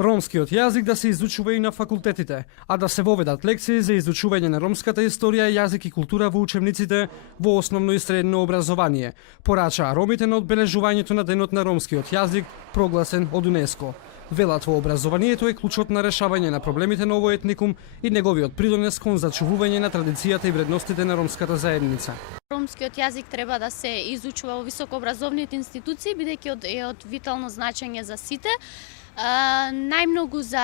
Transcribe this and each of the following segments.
Ромскиот јазик да се изучува и на факултетите, а да се воведат лекции за изучување на ромската историја, јазик и култура во учебниците во основно и средно образование, порачаа ромите на одбележувањето на денот на ромскиот јазик, прогласен од УНЕСКО. Велат во образованието е клучот на решавање на проблемите на овој етникум и неговиот придонес кон зачувување на традицијата и вредностите на ромската заедница. Ромскиот јазик треба да се изучува во високообразовните институции, бидејќи е од витално значење за сите. Најмногу за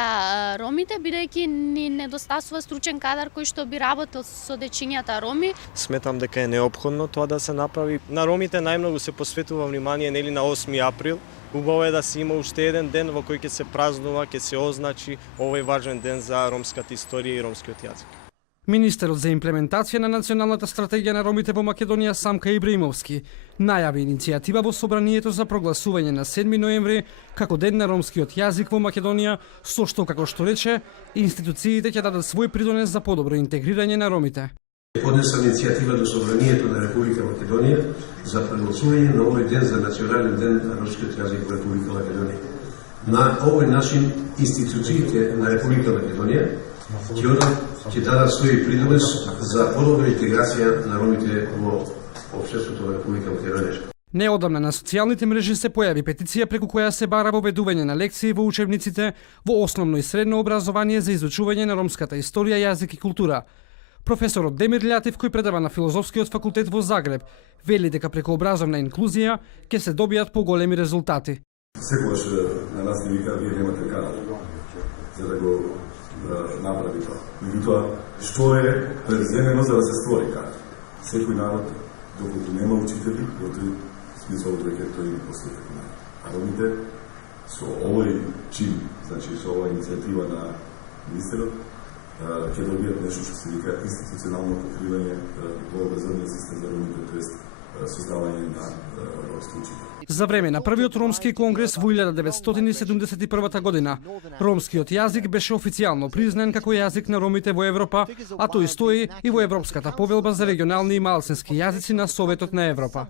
ромите, бидејќи ни недостасува стручен кадар кој што би работел со дечињата роми. Сметам дека е неопходно тоа да се направи. На ромите најмногу се посветува внимание нели на 8 април. Убаво е да се има уште еден ден во кој ќе се празнува, ќе се означи овој важен ден за ромската историја и ромскиот јазик. Министерот за имплементација на националната стратегија на ромите во Македонија Самка Ибраимовски најави иницијатива во собранието за прогласување на 7 ноември како ден на ромскиот јазик во Македонија, со што, како што рече, институциите ќе дадат свој придонес за подобро интегрирање на ромите. Поднесла иницијатива до Собранието на Република Македонија за прогласување на овој ден за национален ден на ромскиот јазик во Република Македонија. На овој начин институциите на Република Македонија ќе дадат свој придонес за подобра интеграција на ромите во општеството на Република Македонија. Неодамна на социјалните мрежи се појави петиција преку која се бара воведување на лекции во учебниците во основно и средно образование за изучување на ромската историја, јазик и култура. Професорот Демир Лјатев, кој предава на Филозофскиот факултет во Загреб, вели дека преку образовна инклузија ќе се добијат поголеми резултати. Секогаш на нас ни вика, вие немате канал за да го направи тоа. Меѓутоа, што е преземено за да се створи канал? Секој народ, доколку нема учители, во тој смисол дека тој не постои како народ. А ромите, со овој чин, значи со оваа иницијатива на министерот, ќе добијат нешто што се вика институционално покривање во образовниот систем за ромите, тоест создавање на ромски учители. За време на првиот ромски конгрес во 1971 година, ромскиот јазик беше официјално признан како јазик на ромите во Европа, а тој стои и во Европската повелба за регионални и малцински јазици на Советот на Европа.